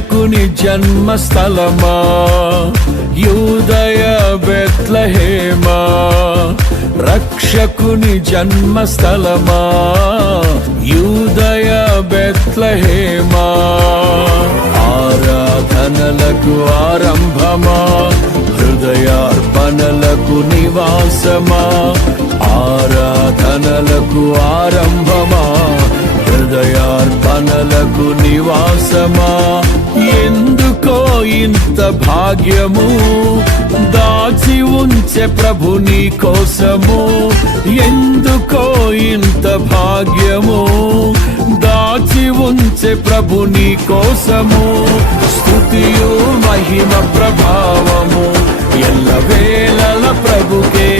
రక్షకుని జన్మస్థలమా? యూదయ బెత్లహేమా? రక్షకుని జన్మస్థలమా? యూదయ బెత్లహేమా? ఆరాధనలకు ఆరంభమా? హృదయార్పణలకు నివాసమా? ఆరాధనలకు ఆరంభమా? హృదయార్పణలకు నివాసమా? ఎందుకో ఇంత భాగ్యము? దాచి ఉంచే ప్రభు నీ కోసము. ఎందుకో ఇంత భాగ్యము? దాచి ఉంచే ప్రభు నీ కోసము. స్థుతియు మహిమ ప్రభావము. ఎల్ల వేళల ప్రభుకే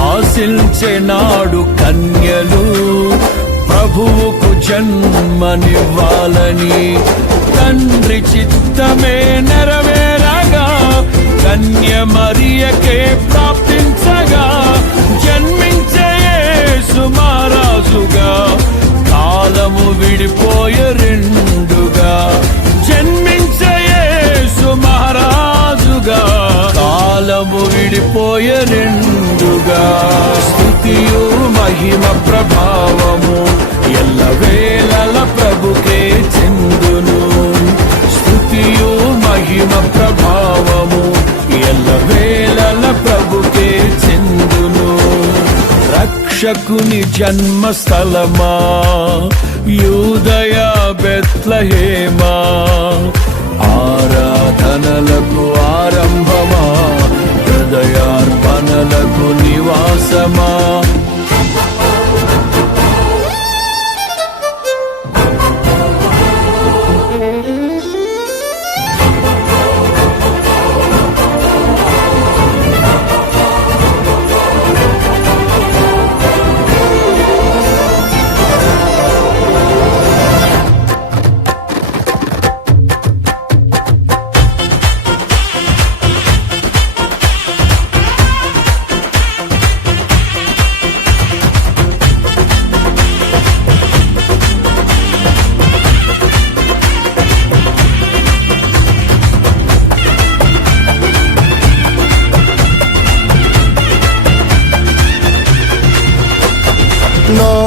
ఆశించినాడు కన్యలు ప్రభువుకు జన్మనివ్వాలని. తండ్రి చిత్తమే నెరవేరగా కన్య మరియకే ప్రాప్తించగా జన్మించే సుమారాజుగా కాలము విడిపోయే రెండుగా జన్మించయే సుమారాజుగా కాలము విడిపోయే రెండు స్థుతియు మహిమ ప్రభావము ఎల్ల వేళల ప్రభుకే చెందును. స్థుతియు మహిమ ప్రభావము ఎల్ల వేళల ప్రభుకే చెందును. రక్షకుని జన్మస్థలమా యూదయ బెత్లహేమా ఆరాధనలకు ఆరంభమా. హృదయార్పణలకు నివాసమా?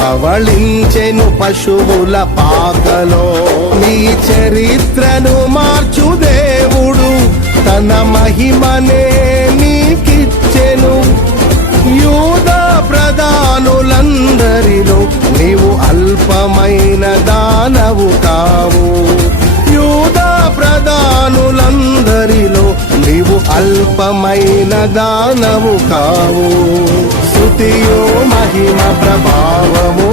అవళించెను పశువుల పాకలో. నీ చరిత్రను మార్చు దేవుడు తన మహిమనే నీకిచ్చెను. యూద ప్రధానులందరిలో నీవు అల్పమైన దానవు కావు. యూద ప్రధానులందరిలో నీవు అల్పమైన దానవు కావు. స్థుతియో మహిమ ప్రభావము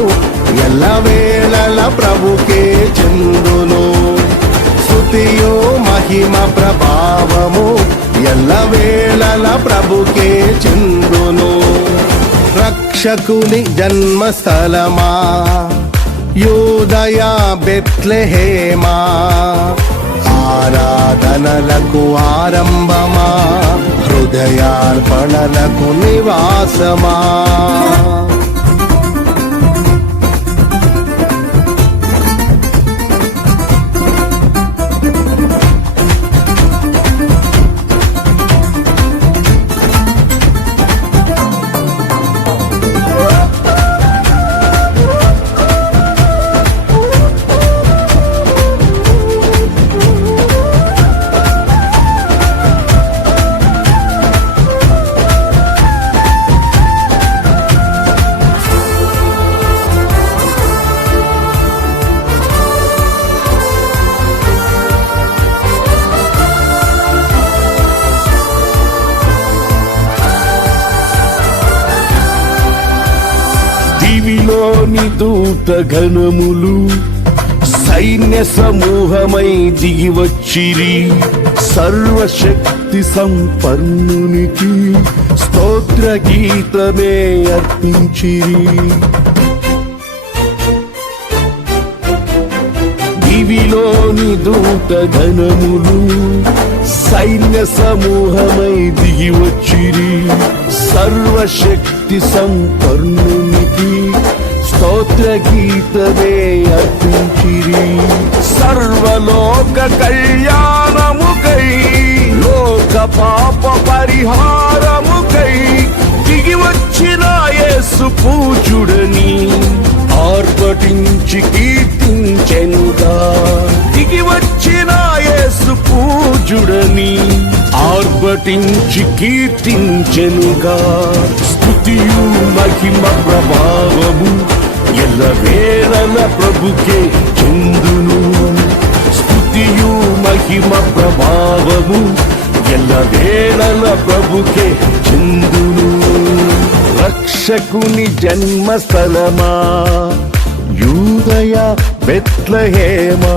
ఎల్లవేళల ప్రభుకే చెందును. స్థుతియో మహిమ ప్రభావము ఎల్లవేళల ప్రభుకే చెందును. రక్షకుని జన్మస్థలమా యూదయ బెత్లెహేమా ఆరాధనలకు ఆరంభమా హృదయార్పణలకు నివాసమా? దూత ఘనములు సైన్య సమూహమై దిగివచ్చిరి. సర్వశక్తి సంపన్నునికి స్తోత్ర గీతమే అర్పించిరి. దివిలోని దూత ఘనములు సైన్య సమూహమై దిగివచ్చిరి. సర్వశక్తి సంపన్నునికి స్తోత్ర గీతమే అర్పించిరి. సర్వలోక కళ్యాణముకై లోక పాప పరిహారముకై దిగి వచ్చిన యేసు పూజుడని ఆర్పటించి కీర్తించెనుగా. దిగి వచ్చిన యేసు పూజుడని ఆర్పటించి కీర్తించెనుగా. స్థుతియు మహిమ ఎల్లవేళల ప్రభుకే చెందును. స్థుతియు మహిమ ప్రభావము ఎల్లవేళల ప్రభుకే చెందును. రక్షకుని జన్మస్థలమా యూదయ బెత్లహేమా.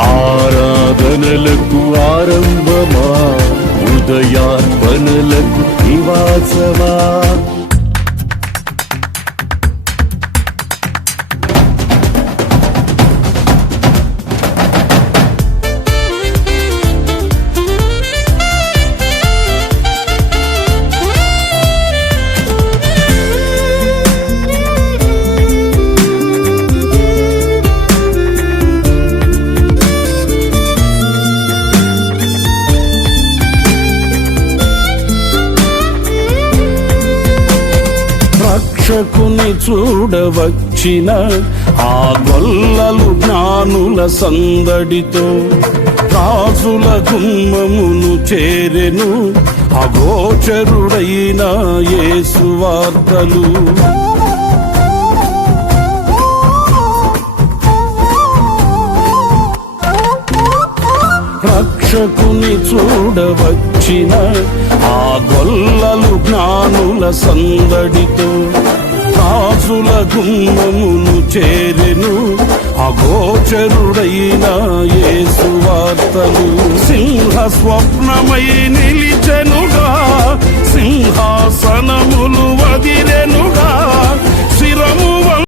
ఆరాధనలకు ఆరంభమా ఉదయార్పణలకు నివాసమా. రక్షకుని చూడవచ్చిన ఆ గొల్లలు జ్ఞానుల సందడితో రాజుల గుమ్మమును చేరెను అగోచరుడైన యేసువార్తలు రక్షకుని చూడవచ్చిన ఆ గొల్లలు జ్ఞానుల సందడితో రాజుల గుమ్మమును చేరెను. అగోచరుడైన ఏసువార్తలు సింహ స్వప్నమై నిలిచెనుగా. సింహాసనములు వదిలెనుగా. శిరము